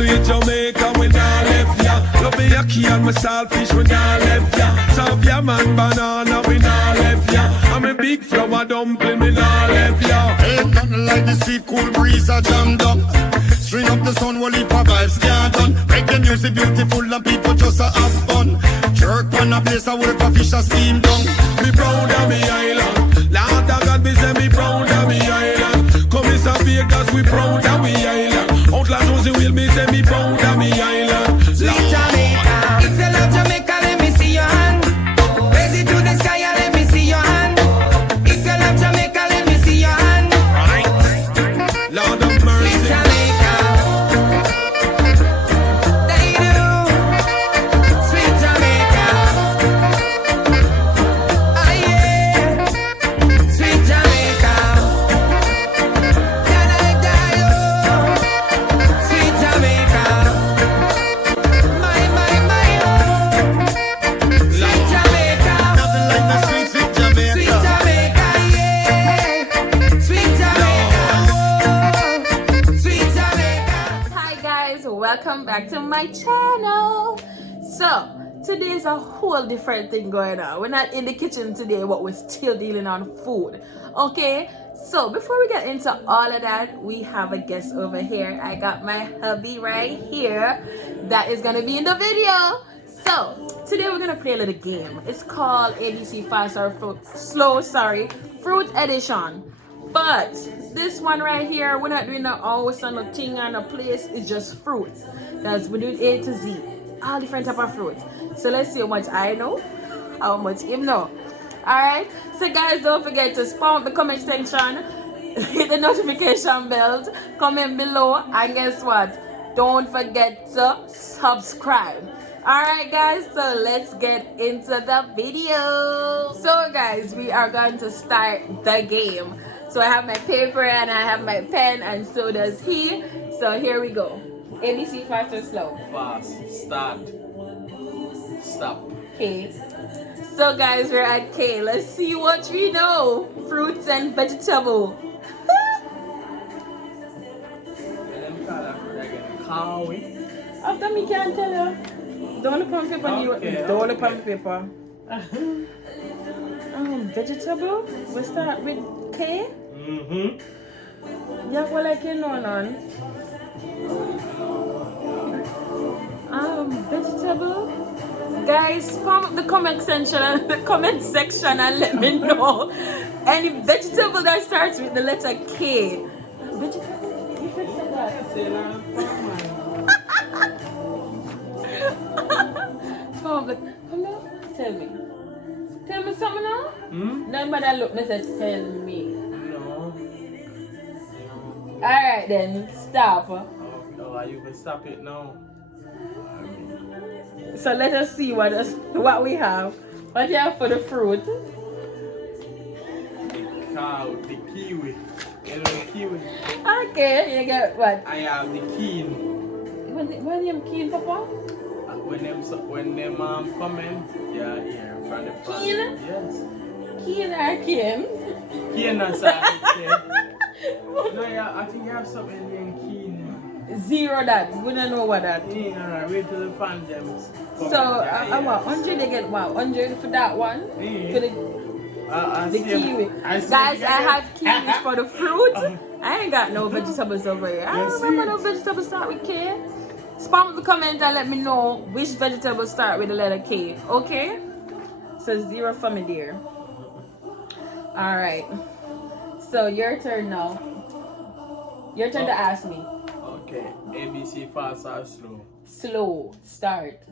Sweet Jamaica, we not left ya. Love me yaki and my saltfish, we not left ya. South yam and banana, we not left ya. I'm a big flour dumpling, we not left ya. Ain't nothing like the sweet cool breeze a jammed up. String up the sun, will leave our vibes can't done. Reggae music beautiful and people just a have fun. Jerk on a place, I work a fish a steam down. Me proud of me island. Lord of God, me say me proud of me island. Come is a Vegas, we proud of me island. Outlaw Josie will me say me proud of me island. Sweet Jamaica, if you love Jamaica, let me see your hand. Raise it to the sky and let me see your hand. If you love Jamaica, let me see your hand. Right. Lord of mercy. Sweet Jamaica, they do. Sweet Jamaica, ah yeah. Sweet Jamaica, can I die, oh. Sweet Jamaica, my, oh. Sweet Jamaica, Nothing like the sweet, sweet Jamaica. sweet Jamaica, yeah. Sweet Jamaica, oh. Sweet Jamaica. Hi guys, welcome back to my channel. So today is a whole different thing going on. We're not in the kitchen today, but we're still dealing on food. Okay, so before we get into all of that, we have a guest over here. I got my hubby right here that is gonna be in the video. So today we're gonna play a little game. It's called ABC Fast or Slow, Fruit Edition. But this one right here, we're not doing no house and no thing and a place. It's just fruits. That's we're doing A to Z, all different type of fruits. So let's see how much I know, how much him know. All right. So guys, don't forget to spam the comment section, hit the notification bell, comment below, and guess what? Don't forget to subscribe. All right guys, so let's get into the video. So guys, we are going to start the game. So I have my paper and I have my pen, and so does he. So here we go. ABC fast or slow? Fast. Start. Stop. Okay. So guys, we're at K. Let's see what we know. Fruits and vegetable. After me can't tell you. Don't look on paper. Don't look on paper. Vegetable. We start with K. Yeah, well, I can know none. Vegetable. Guys, come up the comment section and let me know any vegetable that starts with the letter K. Vegetable. You fix that. Come on, tell me. Tell me something now? Nobody look, me say tell me. No. Alright then, stop. Oh, you can stop it now. So let us see what we have. What do you have for the fruit? The cow, the kiwi. You know the kiwi? Okay, you get what? I have the keen. When you keen, Papa? When them comment, yeah, here from the front. Keen? Yes. Keen or Kim? Keen, that's no, yeah, I think you have something named Keen. Zero that. We don't know what that. Yeah, alright, wait till the fan gems. So, what? 100 they get what? 100 for that one? Yeah. For the kiwi. Guys, I have kiwis for the fruit. I ain't got no vegetables over here. I don't remember no vegetables start with K. Spam the comment and let me know which vegetables start with the letter K. Okay? So 0 for me, dear. Alright. So your turn now. Your turn to ask me. Okay. ABC fast or slow? Slow. Start.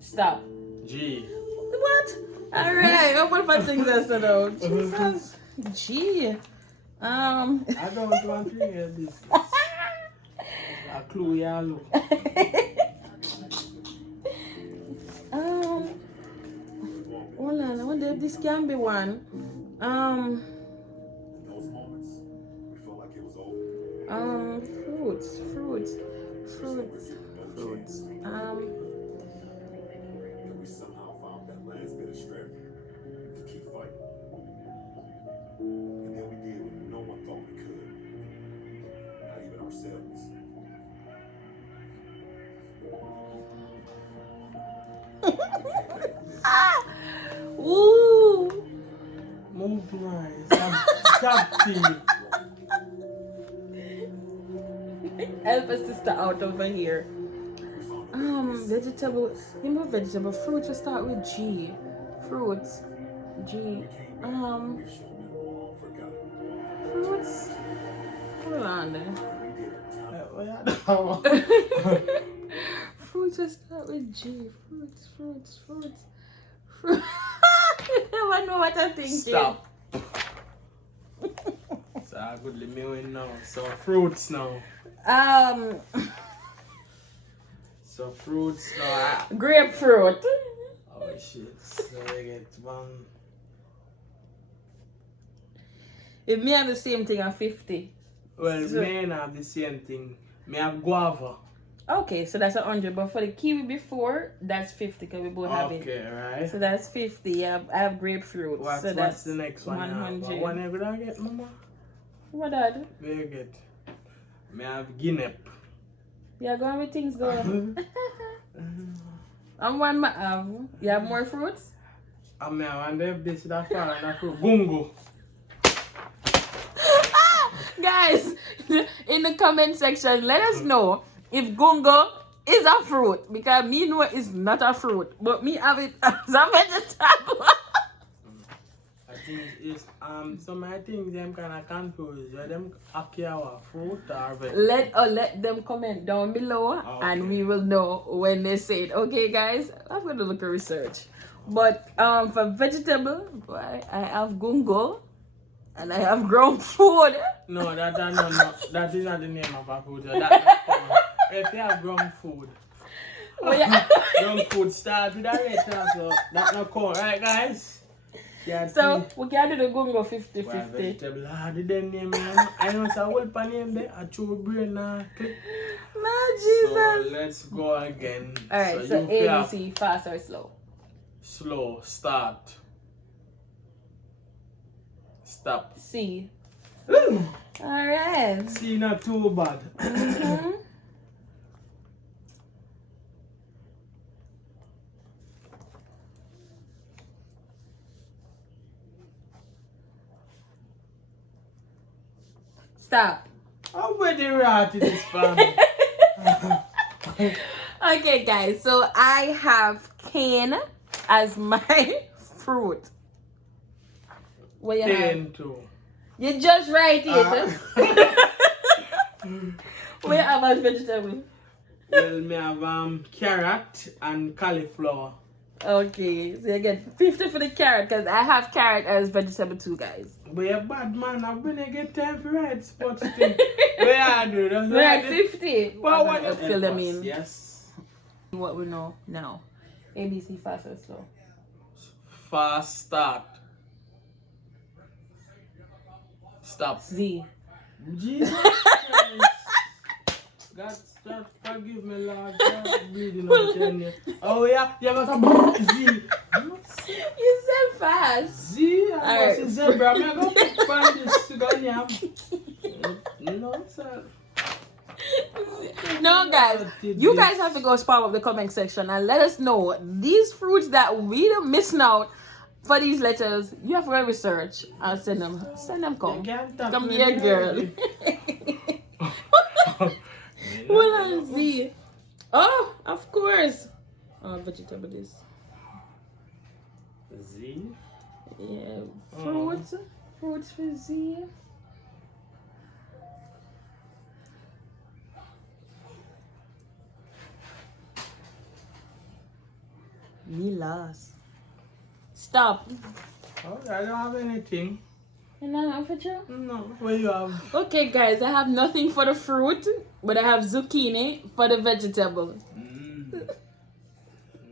Stop. G. What? Alright. What about things I said out? Jesus. G. I don't want to hear this. A clue, yeah, look. Hold on, I wonder if this can be one. Fruits. We somehow found that last bit of strength to keep fighting. And then we did what no one thought we could. Not even ourselves. Ooh. Move nice. Stop thief. Help a sister out over here. Vegetable. Remember vegetable. Fruits will start with G. Fruits. G. Fruits. Hold on there. Fruits will start with G. Fruits. Fruit. I never know what I'm thinking. Stop. So I could leave me win now. So fruits now. So fruits now. Grapefruit. Oh shit. So I get one. If me have the same thing at 50. Well, So- me and have the same thing. Me have guava. Okay, so that's 100. But for the kiwi before, that's 50 because we both have it. Okay, right. So that's 50. I have grapefruit. What's, so what's that's the next one? 100. What one you gonna get, mama? What that? Very good. Me have guinea. Yeah, go on with things go. And one I have. You have more fruits? And me have this that far and that fruit. Gungo. Guys, in the comment section, let us know if gungo is a fruit. Because me know it's not a fruit. But me have it as a vegetable. I think it's some of the things them kinda confused. Where them akiawa fruit or vegetable. Let them comment down below and Okay. we will know when they say it. Okay guys, I'm gonna look at research. But for vegetable, boy, I have gungo and I have ground food. No, that is not the name of a food. That's common. If you have ground food. Oh, yeah. Ground food start with a red so that's not cool, right guys? Yeah, So we can do the gungo well, 50-50. vegetable, the damn name man. I know it's a whole pan name there. I chew brain now. Click. No, So Jesus. let's go again. Alright, so you feel ABC, fast or slow? slow, start. Stop. C. Alright. See, not too bad. Mhm. Stop. I'm ready rat in this family. Okay, guys, so I have cane as my fruit. What you have? 10 too. You just write it. What you have as vegetable? Well, me have carrot and cauliflower. Okay, so you get 50 for the carrot because I have carrot as vegetable too, guys. But you're bad man, I'm gonna get time for right spots thing. Where I do that's We're at right. 50. Well, what you Fill them in. Yes. What we know now. ABC, fast or slow? Fast start. Stop. Z. Jesus Christ. God, forgive me, Lord. God, bleeding on Kenya. Oh yeah, you must have Z. You said fast. Z, I Alright. must say zebra. I'm going to find this to go in. No, sir. No, guys, you guys have to go spam up the comment section and let us know these fruits that we are missing out for these letters. You have to go research and send them. Come. Come here, girl. Well, I see. Oh, of course. Oh, vegetable this. Z? Yeah, fruits. Fruits for Z. Me lost. Stop. Oh, I don't have anything. You know how for you? No, what you have? Okay, guys, I have nothing for the fruit, but I have zucchini for the vegetable.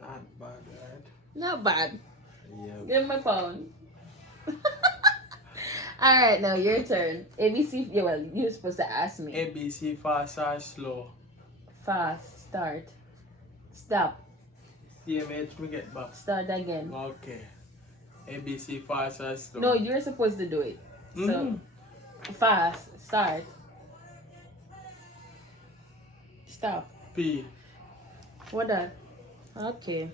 Not bad, right? Not bad. Yeah. Give me my phone. All right, now your turn. ABC. Yeah, well, you're supposed to ask me. ABC, fast or slow? Fast. Start. Stop. CMH, me get back. Start again. Okay. ABC, fast or slow? No, you're supposed to do it. So, fast. Start. Stop. P. What that? Okay.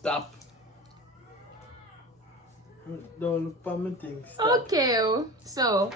Stop. Don't look for me things. Stop. Okay, so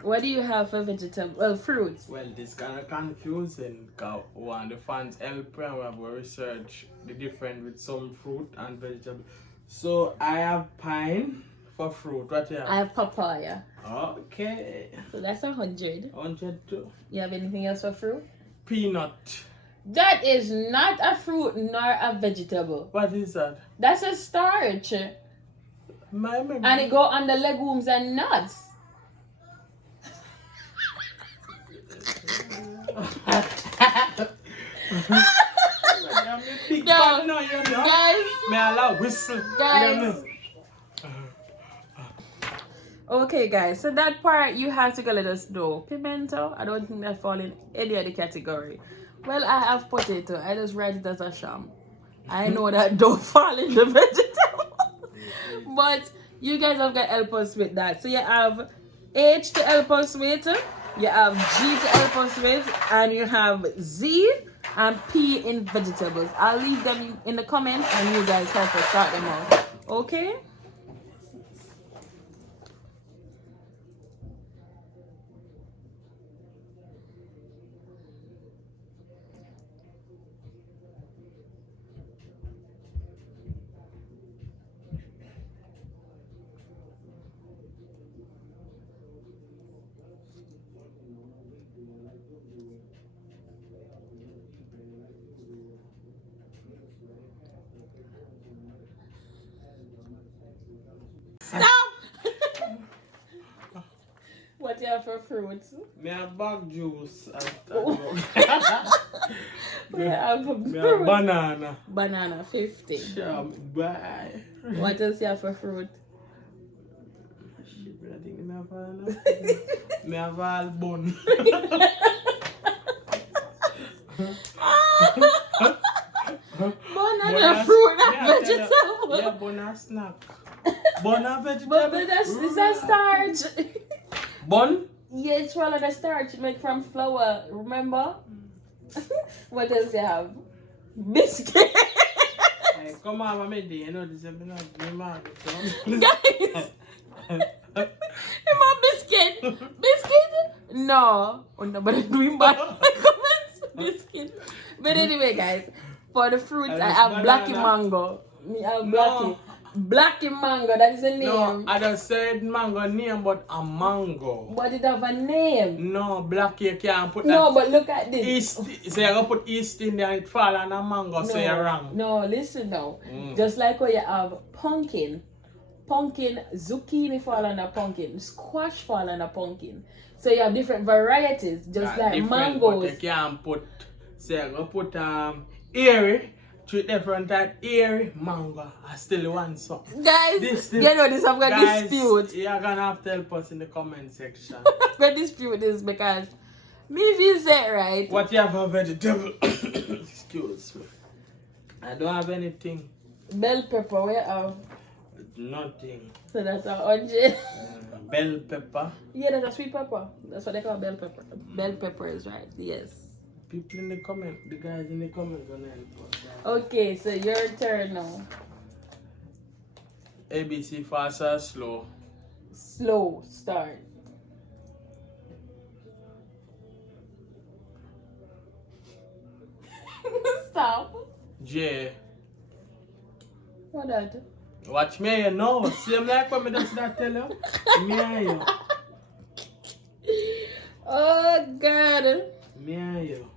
what do you have for vegetable? Well, fruits. Well, this kind of confusing because one the fans help and we have to research the difference with some fruit and vegetable. So I have pine for fruit. What you have? I have papaya. Okay. So that's 100. 102. You have anything else for fruit? Peanut. That is not a fruit nor a vegetable. What is that? That's a starch. My memory. And it go under legumes and nuts. No, guys. May I allow whistle? Guys. Okay, guys. So that part you have to go let us know. Pimento, I don't think that fall in any other category. Well, I have potato. I just write it as a sham. I know that don't fall in the vegetable. But you guys have got to help us with that. So you have H to help us with, you have G to help us with, and you have Z and P in vegetables. I'll leave them in the comments and you guys help us sort them out. Okay? Stop! What you have for fruits? Me have bag juice. We have Me have fruit. banana. Banana 50. Bye. What else you have for fruit? I think me have banana. Me have all bun. Banana fruit and vegetable. Yeah, bun snack. Bun and vegetable. But that's it's a starch. Bun? Yeah, it's one of the starch make from flour. Remember? What else you have? Biscuit. Hey, come on, I'm ready. You know this is not me, man. Guys, am I biscuit? Biscuit? No. Oh no, but I'm doing bad in my comments. Biscuit. But anyway, guys, for the fruits, I have Blackie Mango. Me have Blackie. Blackie Mango, that is the name. No, I just said mango name, but a mango. But it have a name. No, black you can't put that. No, but look at this. East, so you're gonna put east in there and it fall on a mango, so you're wrong. No, listen now. Just like how you have pumpkin, zucchini fall on a pumpkin, squash fall on a pumpkin. So you have different varieties, just like different, mangoes. But you can't put, so you're gonna put airy, two different type, airy, mango. I still want something. Guys, you know this, I've got guys, dispute. You're gonna have to help us in the comment section. I've got dispute this because me if you say it right. What you have a vegetable? Excuse me. I don't have anything. Bell pepper, where you have? Nothing. So that's 100. Bell pepper. Yeah, that's a sweet pepper. That's what they call bell pepper. Bell pepper is right, yes. People in the comment, the guys in the comment gonna help us. Okay, so your turn now. ABC, fast or slow? Slow start. Stop. J. What that? Watch me, you know. Same like when me just that tell you. Me and you. Oh God. Me and you.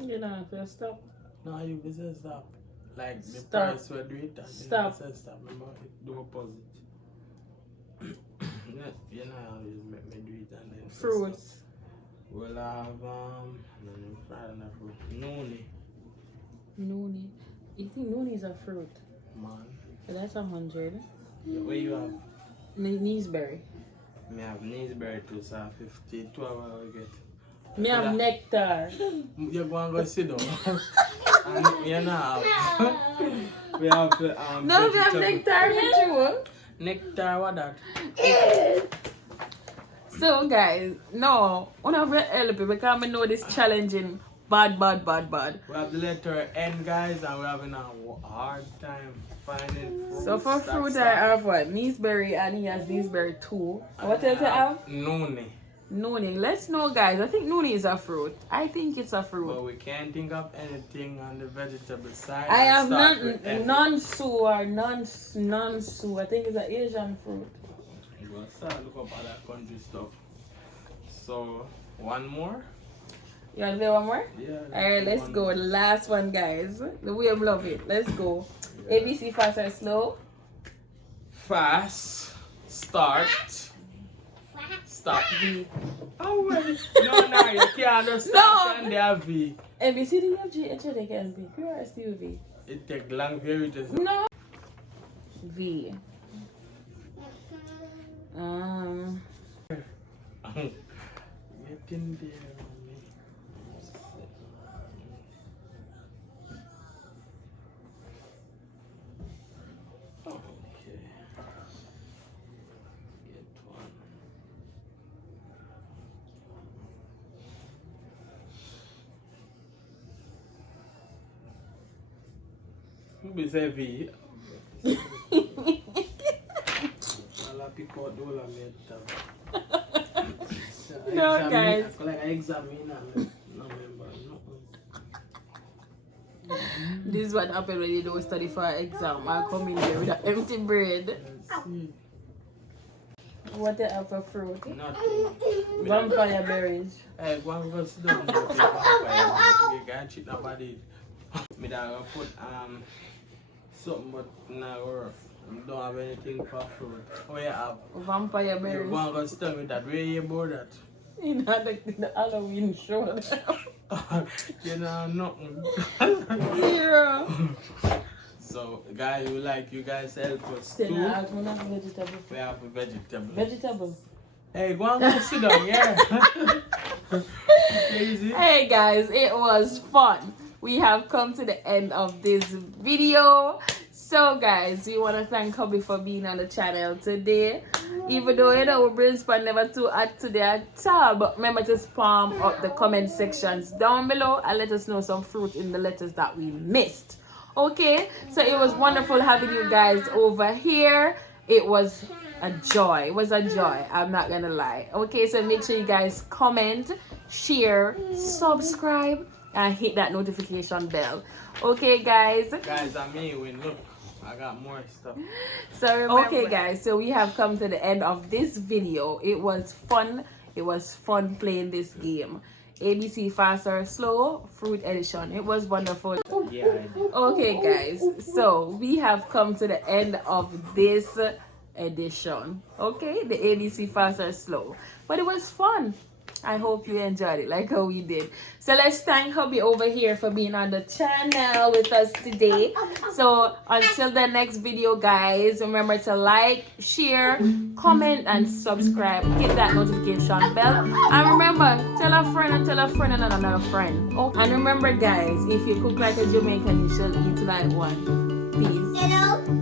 You know, if you stop. No, you be say stop. Like the Stop. price will do it and Stop. you say stop. Remember, do opposite. You know how you make me do it and then say Fruits. stop. We'll have noni. Noonie. You think noonie is a fruit? Man. So that's 100. Where you have? Neesberry. Me have Neesberry too, so 52 hours we get. Me have nectar. You're going to go sit down. And me not have. We have No, we have vegetable. nectar with you. Nectar, what that? So guys, no, one of your help because I know this challenging bad. We have the letter N, guys, and we're having a hard time finding fruit. So for fruit I have what? Neesberry, and he has Neesberry too. What else I have? Noni. Noni. Let's know guys. I think Noni is a fruit. I think it's a fruit. But we can't think of anything on the vegetable side. I have Start with N. non-su or non-su. I think it's an Asian fruit. You go start look up other country stuff. So one more. You want to play one more? Yeah. Alright, let's one go. more. The last one, guys. The way I love it. Let's go. ABC fast or slow? Fast. Start. Stop. V. Oh wait. No, you can't just start and there V. ABC, D, F, G, H, I, K, L, M, N, Q, R, S, T, U, V. It take long very just. No. V. Get in there, mommy. Okay. Get one. Who be say V? I'll pick out the whole of me. No, guys. Like I examine and remember nothing. This is what happens when you don't study for an exam. I come in there with an empty brain. Let's see. What the have for fruit? Nothing. Vampire berries. Hey, one go sit down. You can't cheat nobody. Me da go put something but not worth. You don't have anything for fruit. Oh you have. Vampire You berries. want to go sit down with that. Where you about that? In the Halloween show. You know nothing. Yeah. So guys, you guys help us Still too. not ask me not vegetable. We have a vegetable. Vegetable. Hey, go on, go sit down, yeah. Easy. Hey guys, it was fun. We have come to the end of this video. So guys, we want to thank Hubby for being on the channel today. Even though you know brain span never too hot today at all, but remember to spam up the comment sections down below and let us know some fruit in the letters that we missed. Okay, so it was wonderful having you guys over here. It was a joy. It was a joy. I'm not gonna lie. Okay, so make sure you guys comment, share, subscribe, and hit that notification bell. Okay, guys. Guys, I mean, we look. I got more stuff. So remember, okay, guys. So we have come to the end of this video. It was fun. It was fun playing this game. ABC Fast or Slow Fruit Edition. It was wonderful. Yeah, I did. Okay, guys. So we have come to the end of this edition. Okay, the ABC Fast or Slow. But it was fun. I hope you enjoyed it like how we did. So let's thank Hubby over here for being on the channel with us today. So until the next video, guys, remember to like, share, comment, and subscribe. Hit that notification bell. And remember, tell a friend and tell a friend and another friend. Oh, and remember, guys, if you cook like a Jamaican, you shall eat like one. Peace. Hello.